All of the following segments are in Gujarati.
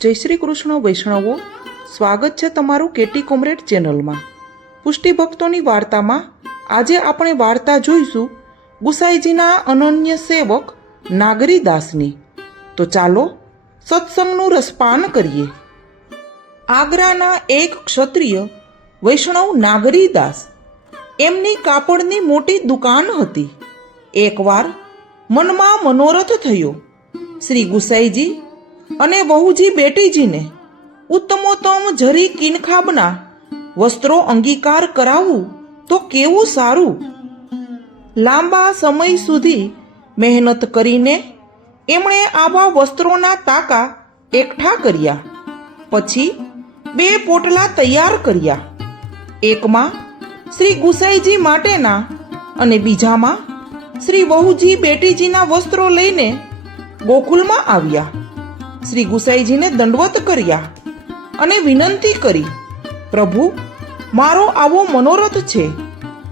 જય શ્રી કૃષ્ણ વૈષ્ણવો, સ્વાગત છે તમારું કેટી કોમરેડ ચેનલમાં. પુષ્ટિ ભક્તોની વાર્તામાં આજે આપણે વાર્તા જોઈશું ગુસાઈજીના અનન્ય સેવક નાગરીદાસની. તો ચાલો સત્સંગનું રસપાન કરીએ. આગ્રાના એક ક્ષત્રિય વૈષ્ણવ નાગરીદાસ એમની કાપડની મોટી દુકાન હતી. એકવાર મનમાં મનોરથ થયો. શ્રી ગુસાઈજી અને વહુજી બેટીજીને, ઉત્તમોત્તમ જરી કિનખાબના વસ્ત્રો અંગીકાર કરાવવું તો કેવું સારું? લાંબા સમય સુધી મહેનત કરીને એમણે આવા વસ્ત્રોના તાકા એકઠા કર્યા. પછી બે પોટલા તૈયાર કર્યા. એકમાં શ્રી ગુસાઈજી માટેના અને બીજામાં શ્રી વહુજી બેટીજીના વસ્ત્રો લઈને ગોકુલમાં આવ્યા. શ્રી ગુસાઈજીને દંડવત કર્યા અને વિનંતી કરી, પ્રભુ, મારો આવો મનોરથ છે.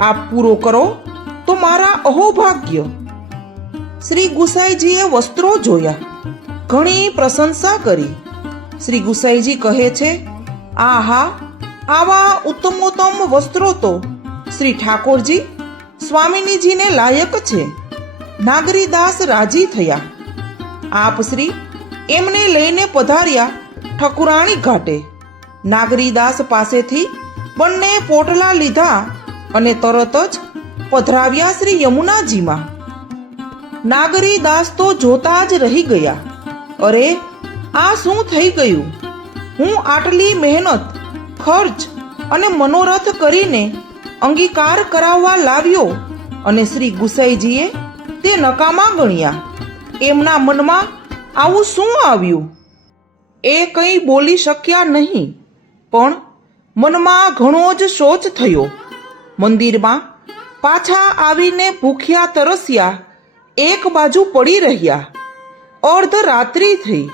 આપ પૂરો કરો તો મારા અહોભાગ્ય. શ્રી ગુસાઈજીએ વસ્ત્રો જોયા, ઘણી પ્રશંસા કરી. શ્રી ગુસાઈજી કહે છે, આહા, આવા ઉત્તમોત્તમ વસ્ત્રો તો શ્રી ઠાકોરજી સ્વામિનીજીને લાયક છે. નાગરીદાસ રાજી થયા. આપ શ્રી એમને લઈને પધાર્યા ઠકુરાણી ઘાટે. નાગરીદાસ પાસેથી બંને પોટલા લીધા અને તરત જ પધરાવ્યા શ્રી યમુનાજીમાં. નાગરીદાસ તો જોતા જ રહી ગયા. અરે, આ શું થઈ ગયું? હું આટલી મહેનત, ખર્ચ અને મનોરથ કરીને અંગીકાર કરાવવા લાવ્યો અને શ્રી ગુસાઈજીએ તે નકામા ગણ્યા. એમના મનમાં આવું શું આવ્યું? એ કંઈ બોલી શક્યા નહીં, પણ મનમાં ઘણો જ શોચ થયો. મંદિરમાં પાછા આવીને ભૂખ્યા તરસ્યા, એક બાજુ પડી રહ્યા. અર્ધ રાત્રિ થઈ.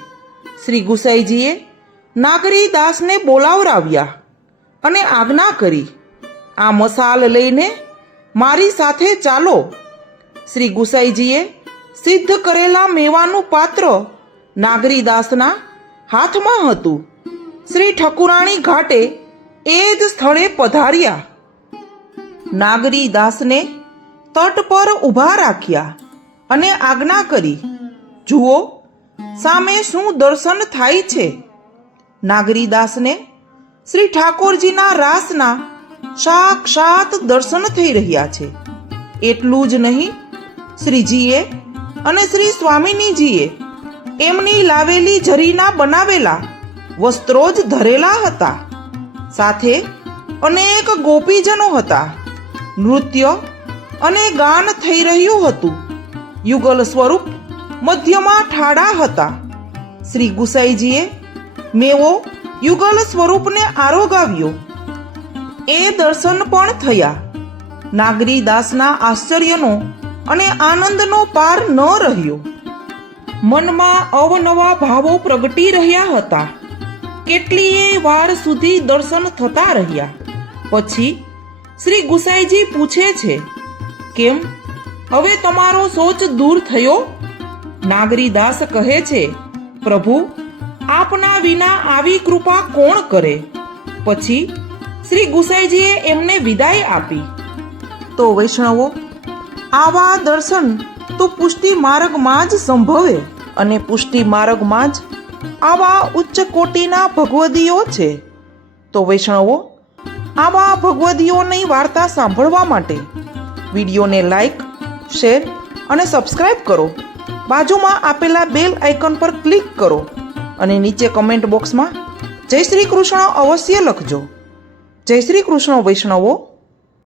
શ્રી ગુસાઈજીએ નાગરી દાસને બોલાવરાવ્યા અને આજ્ઞા કરી, આ મસાલ લઈને મારી સાથે ચાલો. શ્રી ગુસાઈજીએ સિદ્ધ કરેલા મેવાનું પાત્ર નાગરીદાસના હાથમાં હતું. શ્રી ઠકુરાણી ઘાટે એ જ સ્થળે પધાર્યા. નાગરીદાસને તટ પર ઊભા રાખ્યા અને આજ્ઞા કરી, જુઓ, સામે શું દર્શન થાય છે? નાગરીદાસને શ્રી ઠાકોરજીના રાસના સાક્ષાત દર્શન થઈ રહ્યા છે. એટલું જ નહીં, શ્રીજીએ અને શ્રી સ્વામિનીજીએ એમની લાવેલી જરીના બનાવેલા વસ્ત્રો જ ધરેલા હતા. સાથે અનેક ગોપીજનો હતા. નૃત્ય અને ગાન થઈ રહ્યું હતું. યુગલ સ્વરૂપ મધ્યમાં ઠાડા હતા. શ્રી ગુસાઈજીએ મેવો યુગલ સ્વરૂપને આરોગાવ્યો. એ દર્શન પણ થયા. નાગરી દાસના આશ્ચર્યનો અને આનંદનો પાર ન રહ્યો. મનમાં અવનવા ભાવો પ્રગટી રહ્યા હતા. કેટલીય વાર સુધી દર્શન થતા રહ્યા. પછી શ્રી ગુસાઈજી પૂછે છે, કેમ? હવે તમારો સોચ દૂર થયો? નાગરીદાસ કહે છે, પ્રભુ, આપના વિના આવી કૃપા કોણ કરે? પછી શ્રી ગુસાઈજીએ એમને વિદાય આપી. તો વૈષ્ણવો આવા દર્શન તો પુષ્ટિ માર્ગમાં જ સંભવે અને પુષ્ટિ માર્ગમાં જ આવા ઉચ્ચ કોટીના ભગવદીઓ છે. તો વૈષ્ણવો, આવા ભગવદીઓની વાર્તા સાંભળવા માટે વિડીયોને લાઈક, શેર અને સબસ્ક્રાઈબ કરો. બાજુમાં આપેલા બેલ આઇકન પર ક્લિક કરો અને નીચે કમેન્ટ બોક્સમાં જય શ્રી કૃષ્ણ અવશ્ય લખજો. જય શ્રી કૃષ્ણ વૈષ્ણવો